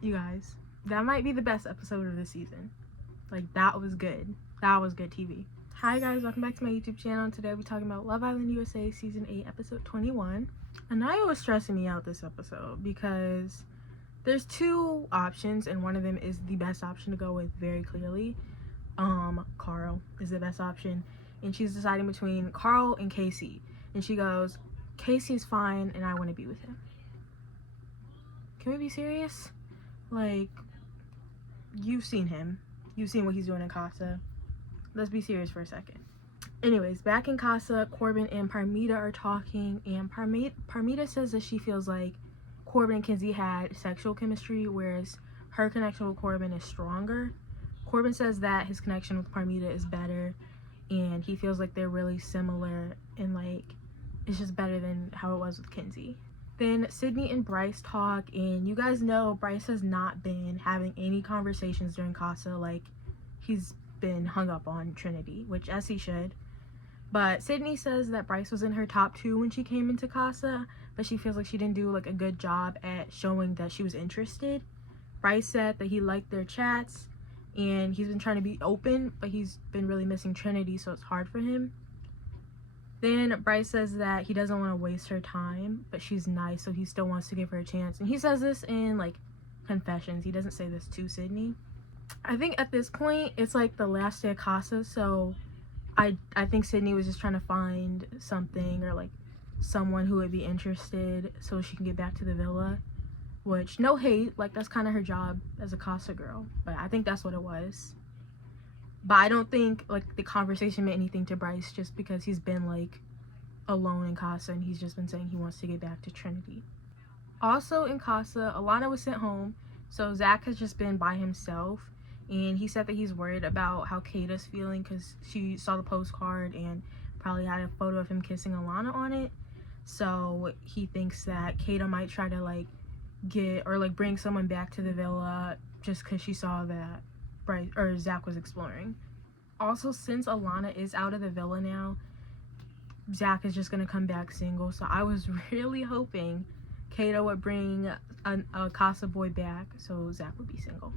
You guys, that might be the best episode of the season. Like, that was good. That was good TV. Hi guys, welcome back to my YouTube channel. Today we're talking about Love Island USA Season 8, Episode 21. Anaya was stressing me out this episode because there's two options and one of them is the best option to go with very clearly. Carl is the best option. And she's deciding between Carl and Casey. And she goes, Casey's fine and I want to be with him. Can we be serious? Like, you've seen him. You've seen what he's doing in CASA. Let's be serious for a second. Anyways, back in CASA, Corbin and Parmita are talking, and Parmita says that she feels like Corbin and Kenzie had sexual chemistry, whereas her connection with Corbin is stronger. Corbin says that his connection with Parmita is better, and he feels like they're really similar, and like it's just better than how it was with Kenzie. Then Sydney and Bryce talk, and you guys know Bryce has not been having any conversations during CASA. Like, he's been hung up on Trinity, which as he should. But Sydney says that Bryce was in her top 2 when she came into CASA, but she feels like she didn't do like a good job at showing that she was interested. Bryce said that he liked their chats and he's been trying to be open, but he's been really missing Trinity, so it's hard for him. Then Bryce says that he doesn't want to waste her time, but she's nice, so he still wants to give her a chance. And he says this in like confessions. He doesn't say this to Sydney. I think at this point it's like the last day of CASA, so I think Sydney was just trying to find something or like someone who would be interested so she can get back to the villa, which, no hate, like that's kind of her job as a CASA girl, but I think that's what it was. But I don't think like the conversation meant anything to Bryce just because he's been like alone in CASA and he's just been saying he wants to get back to Trinity. Also in CASA, Alana was sent home, so Zach has just been by himself, and he said that he's worried about how Kata's feeling because she saw the postcard and probably had a photo of him kissing Alana on it. So he thinks that Kata might try to like get or like bring someone back to the villa just because she saw that Bryce or Zach was exploring. Also, since Alana is out of the villa now, Zach is just gonna come back single, so I was really hoping Kata would bring a CASA boy back so Zach would be single.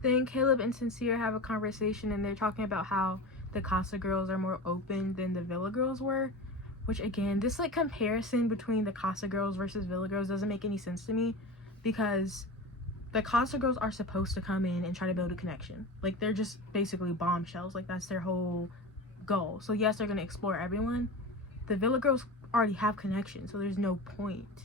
Then Caleb and Sincere have a conversation and they're talking about how the CASA girls are more open than the villa girls were, which again, this like comparison between the CASA girls versus villa girls doesn't make any sense to me, because the CASA girls are supposed to come in and try to build a connection. Like, they're just basically bombshells. Like, that's their whole goal. So yes, they're gonna explore everyone. The villa girls already have connections, so there's no point.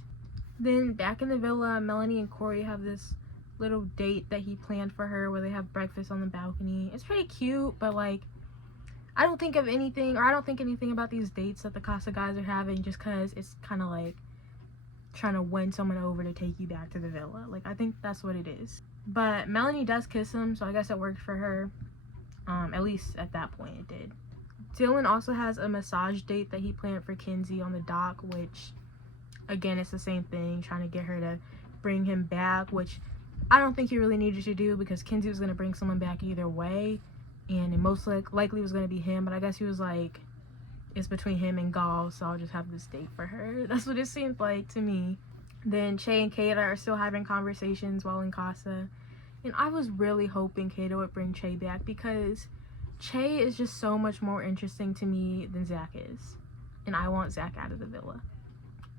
Then back in the villa, Melanie and Corey have this little date that he planned for her where they have breakfast on the balcony. It's pretty cute, but like I don't think anything about these dates that the CASA guys are having just because it's kind of like trying to win someone over to take you back to the villa. Like, I think that's what it is. But Melanie does kiss him, so I guess it worked for her. At least at that point it did. Dylan also has a massage date that he planned for Kenzie on the dock, which again, it's the same thing, trying to get her to bring him back, which I don't think he really needed to do because Kenzie was going to bring someone back either way, and it most likely was going to be him, but I guess he was like, it's between him and Gall, so I'll just have this date for her. That's what it seemed like to me. Then Che and Kata are still having conversations while in CASA, and I was really hoping Kata would bring Che back because Che is just so much more interesting to me than Zach is, and I want Zach out of the villa.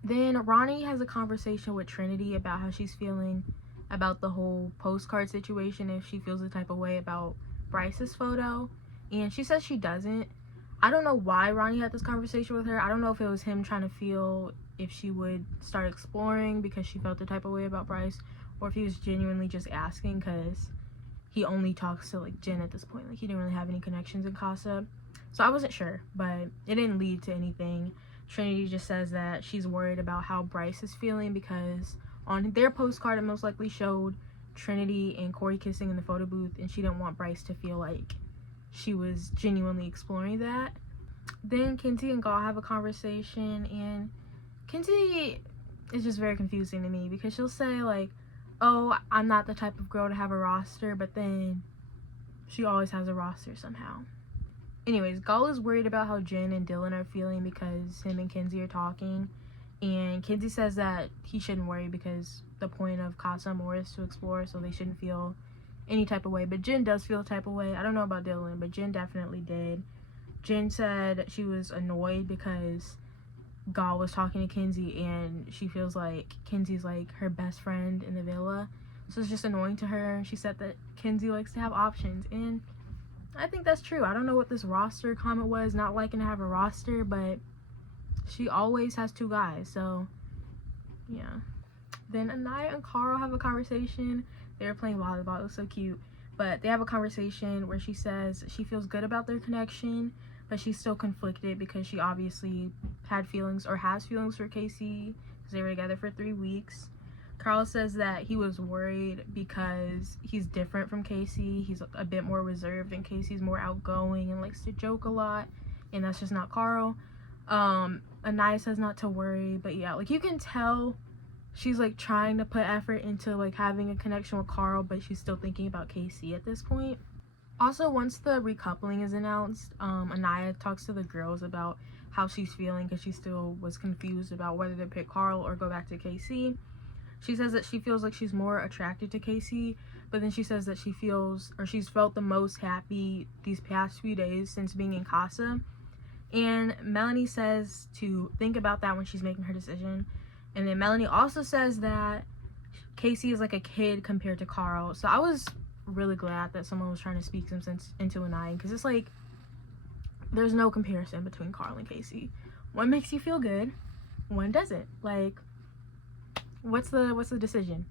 Then Ronnie has a conversation with Trinity about how she's feeling about the whole postcard situation, if she feels the type of way about Bryce's photo, and she says she doesn't. I don't know why Ronnie had this conversation with her. I don't know if it was him trying to feel if she would start exploring because she felt the type of way about Bryce, or if he was genuinely just asking because he only talks to like Jen at this point. Like, he didn't really have any connections in CASA, so I wasn't sure, but it didn't lead to anything. Trinity just says that she's worried about how Bryce is feeling because on their postcard it most likely showed Trinity and Corey kissing in the photo booth, and she didn't want Bryce to feel like she was genuinely exploring that. Then Kenzie and Gall have a conversation, and Kenzie is just very confusing to me because she'll say like, oh, I'm not the type of girl to have a roster, but then she always has a roster somehow. Anyways, Gall is worried about how Jen and Dylan are feeling because him and Kenzie are talking, And Kinsey says that he shouldn't worry because the point of CASA AMOR is to explore, so they shouldn't feel any type of way. But Jen does feel a type of way. I don't know about Dylan, but Jen definitely did. Jen said she was annoyed because Gal was talking to Kinsey, and she feels like Kinsey's like her best friend in the villa, so it's just annoying to her. She said that Kinsey likes to have options, and I think that's true. I don't know what this roster comment was, not liking to have a roster, but she always has 2 guys, so yeah. Then Anaya and Carl have a conversation. They were playing volleyball. It was so cute. But they have a conversation where she says she feels good about their connection, but she's still conflicted because she obviously had feelings or has feelings for Casey because they were together for 3 weeks. Carl says that he was worried because he's different from Casey. He's a bit more reserved, and Casey's more outgoing and likes to joke a lot, and that's just not Carl. Anaya says not to worry, but yeah, like you can tell she's like trying to put effort into like having a connection with Carl, but she's still thinking about Casey at this point. Also, once the recoupling is announced, Anaya talks to the girls about how she's feeling because she still was confused about whether to pick Carl or go back to Casey. She says that she feels like she's more attracted to Casey, but then she says that she feels, or she's felt the most happy these past few days since being in CASA. And Melanie says to think about that when she's making her decision. And then Melanie also says that Casey is like a kid compared to Carl. So I was really glad that someone was trying to speak some sense into Anaya, because it's like there's no comparison between Carl and Casey. One makes you feel good, one doesn't. Like, what's the decision?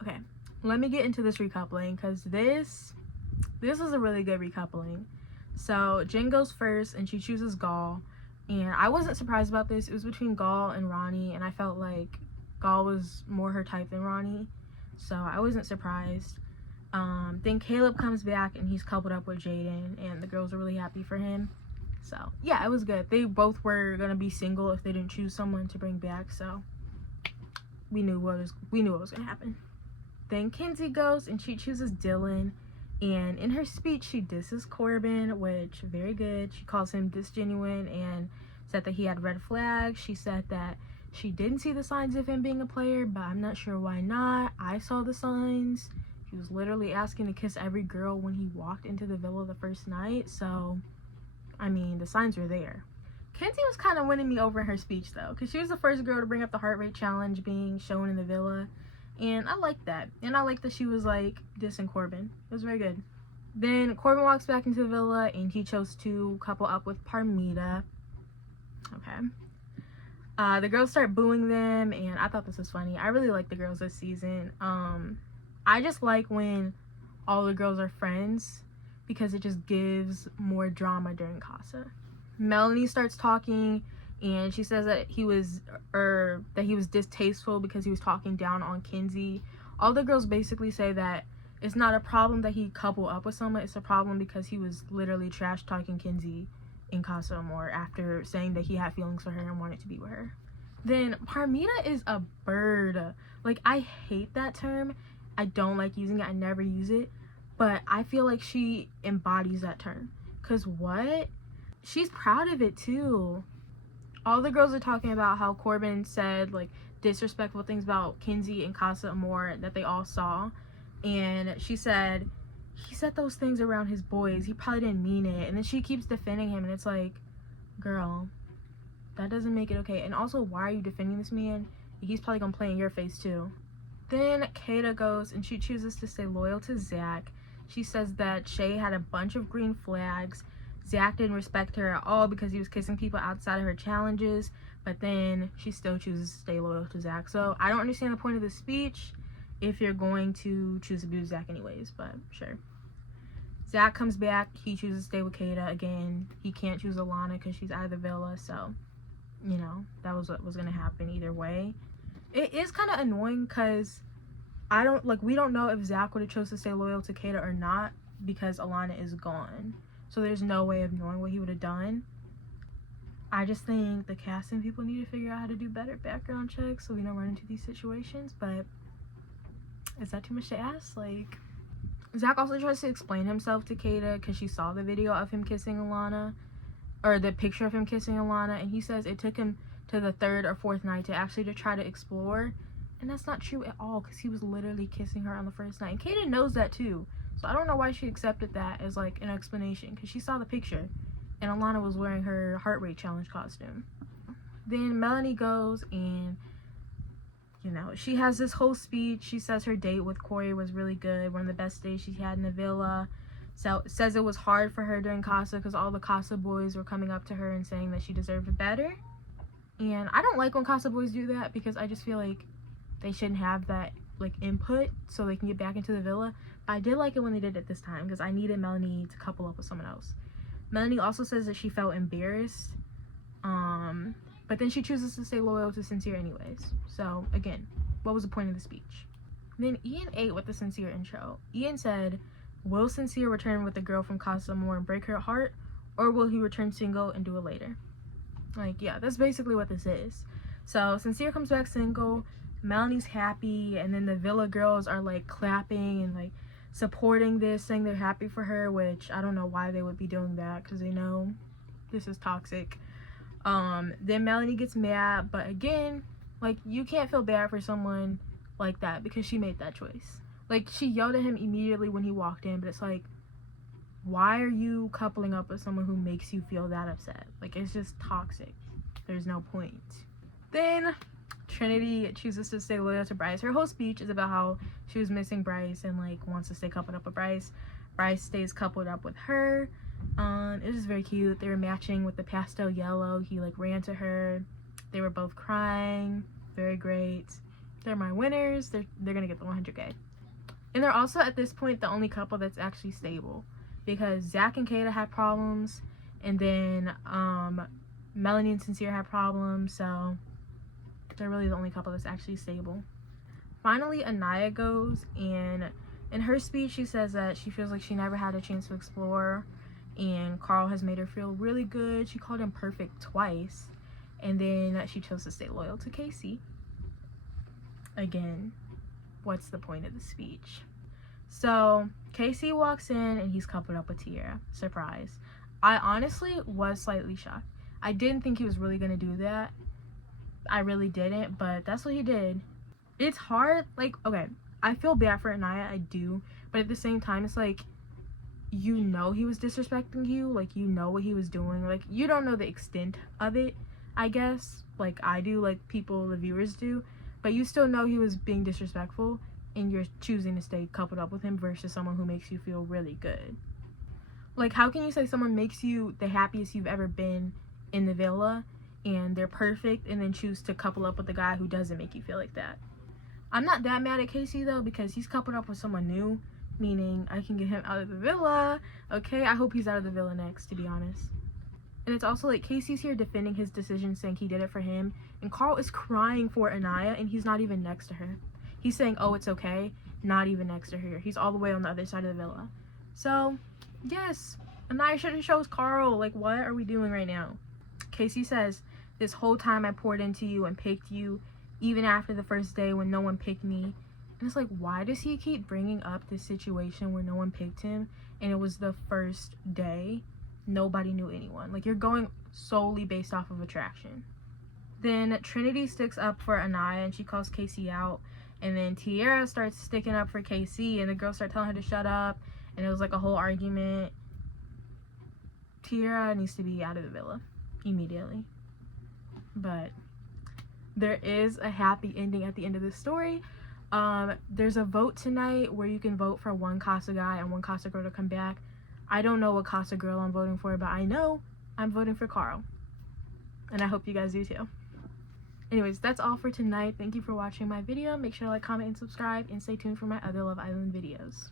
Okay, let me get into this recoupling, because this was a really good recoupling. So Jen goes first and she chooses Gal, and I wasn't surprised about this. It was between Gal and Ronnie, and I felt like Gal was more her type than Ronnie, so I wasn't surprised. Then Caleb comes back and he's coupled up with Jaden, and the girls are really happy for him. So yeah, it was good. They both were gonna be single if they didn't choose someone to bring back, so we knew what was gonna happen. Then Kinsey goes and she chooses Dylan, and in her speech she disses Corbin, which very good. She calls him disgenuine and said that he had red flags. She said that she didn't see the signs of him being a player, but I'm not sure why not. I saw the signs. He was literally asking to kiss every girl when he walked into the villa the first night, so I mean, the signs were there. Kinsey was kind of winning me over in her speech though, because she was the first girl to bring up the heart rate challenge being shown in the villa, and I liked that. And I liked that she was like dissing Corbin. It was very good. Then Corbin walks back into the villa and he chose to couple up with Parmita. Okay. The girls start booing them, and I thought this was funny. I really like the girls this season. I just like when all the girls are friends, because it just gives more drama during CASA. Melanie starts talking, and she says that he was distasteful because he was talking down on Kinsey. All the girls basically say that it's not a problem that he coupled up with someone, it's a problem because he was literally trash talking Kinsey in CASA AMOR after saying that he had feelings for her and wanted to be with her. Then Parmita is a bird. Like, I hate that term. I don't like using it. I never use it. But I feel like she embodies that term. Because what? She's proud of it too. All the girls are talking about how Corbin said like disrespectful things about Kinsey and CASA AMOR that they all saw. And she said, he said those things around his boys. He probably didn't mean it. And then she keeps defending him. And it's like, girl, that doesn't make it okay. And also, why are you defending this man? He's probably going to play in your face too. Then Kata goes and she chooses to stay loyal to Zach. She says that Shay had a bunch of green flags. Zach didn't respect her at all because he was kissing people outside of her challenges, but then she still chooses to stay loyal to Zach. So I don't understand the point of the speech if you're going to choose to be with Zach anyways, but sure. Zach comes back. He chooses to stay with Kata again. He can't choose Alana because she's out of the villa, so, you know, that was what was going to happen either way. It is kind of annoying because we don't know if Zach would have chosen to stay loyal to Kata or not because Alana is gone. So there's no way of knowing what he would have done. I just think the casting people need to figure out how to do better background checks so we don't run into these situations, but is that too much to ask? Like, Zach also tries to explain himself to Kata because she saw the video of him kissing Alana, or the picture of him kissing Alana, and he says it took him to the third or fourth night to actually to try to explore. And that's not true at all, because he was literally kissing her on the first night. And Kaden knows that too. So I don't know why she accepted that as like an explanation, because she saw the picture and Alana was wearing her heart rate challenge costume. Then Melanie goes and, you know, she has this whole speech. She says her date with Corey was really good, one of the best days she had in the villa. So says it was hard for her during CASA because all the CASA boys were coming up to her and saying that she deserved better. And I don't like when CASA boys do that, because I just feel like they shouldn't have that like input so they can get back into the villa. But I did like it when they did it this time, because I needed Melanie to couple up with someone else. Melanie also says that she felt embarrassed, but then she chooses to stay loyal to Sincere anyways. So again, what was the point of the speech? Then Ian ate with the Sincere intro. Ian said, will Sincere return with the girl from CASA AMOR and break her heart, or will he return single and do it later? Like, yeah, that's basically what this is. So Sincere comes back single, Melanie's happy, and then the villa girls are like clapping and like supporting this, saying they're happy for her, which I don't know why they would be doing that, because they know this is toxic. Then Melanie gets mad, but again, like, you can't feel bad for someone like that because she made that choice. Like, she yelled at him immediately when he walked in, but it's like, why are you coupling up with someone who makes you feel that upset? Like, it's just toxic. There's no point. Then Trinity chooses to stay loyal to Bryce. Her whole speech is about how she was missing Bryce and like wants to stay coupled up with Bryce. Bryce stays coupled up with her. It was very cute. They were matching with the pastel yellow. He like ran to her. They were both crying. Very great. They're my winners. They're gonna get the 100K. And they're also at this point the only couple that's actually stable, because Zach and Kata had problems, and then Melanie and Sincere had problems, so they're really the only couple that's actually stable. Finally, Anaya goes, and in her speech she says that she feels like she never had a chance to explore, and Carl has made her feel really good. She called him perfect twice, and then she chose to stay loyal to Casey. Again, what's the point of the speech? So Casey walks in and he's coupled up with Tierra. Surprise. I honestly was slightly shocked. I didn't think he was really gonna do that. I really didn't, but that's what he did. It's hard, like, okay, I feel bad for Anaya, I do, but at the same time, it's like, you know he was disrespecting you, like, you know what he was doing, like, you don't know the extent of it, I guess, like I do, like people, the viewers do, but you still know he was being disrespectful, and you're choosing to stay coupled up with him versus someone who makes you feel really good. Like, how can you say someone makes you the happiest you've ever been in the villa, and they're perfect, and then choose to couple up with a guy who doesn't make you feel like that? I'm not that mad at Casey though, because he's coupled up with someone new, meaning I can get him out of the villa. Okay, I hope he's out of the villa next, to be honest. And it's also like, Casey's here defending his decision, saying he did it for him, and Carl is crying for Anaya, and he's not even next to her. He's saying, oh, it's okay, not even next to her. He's all the way on the other side of the villa. So yes, Anaya should have chose Carl. Like, what are we doing right now? Casey says, this whole time I poured into you and picked you, even after the first day when no one picked me. And it's like, why does he keep bringing up this situation where no one picked him, and it was the first day? Nobody knew anyone. Like, you're going solely based off of attraction. Then Trinity sticks up for Anaya, and she calls Casey out. And then Tierra starts sticking up for Casey, and the girls start telling her to shut up, and it was like a whole argument. Tierra needs to be out of the villa immediately. But there is a happy ending at the end of this story. There's a vote tonight where you can vote for one CASA guy and one CASA girl to come back. I don't know what CASA girl I'm voting for, but I know I'm voting for Carl. And I hope you guys do too. Anyways, that's all for tonight. Thank you for watching my video. Make sure to like, comment, and subscribe, and stay tuned for my other Love Island videos.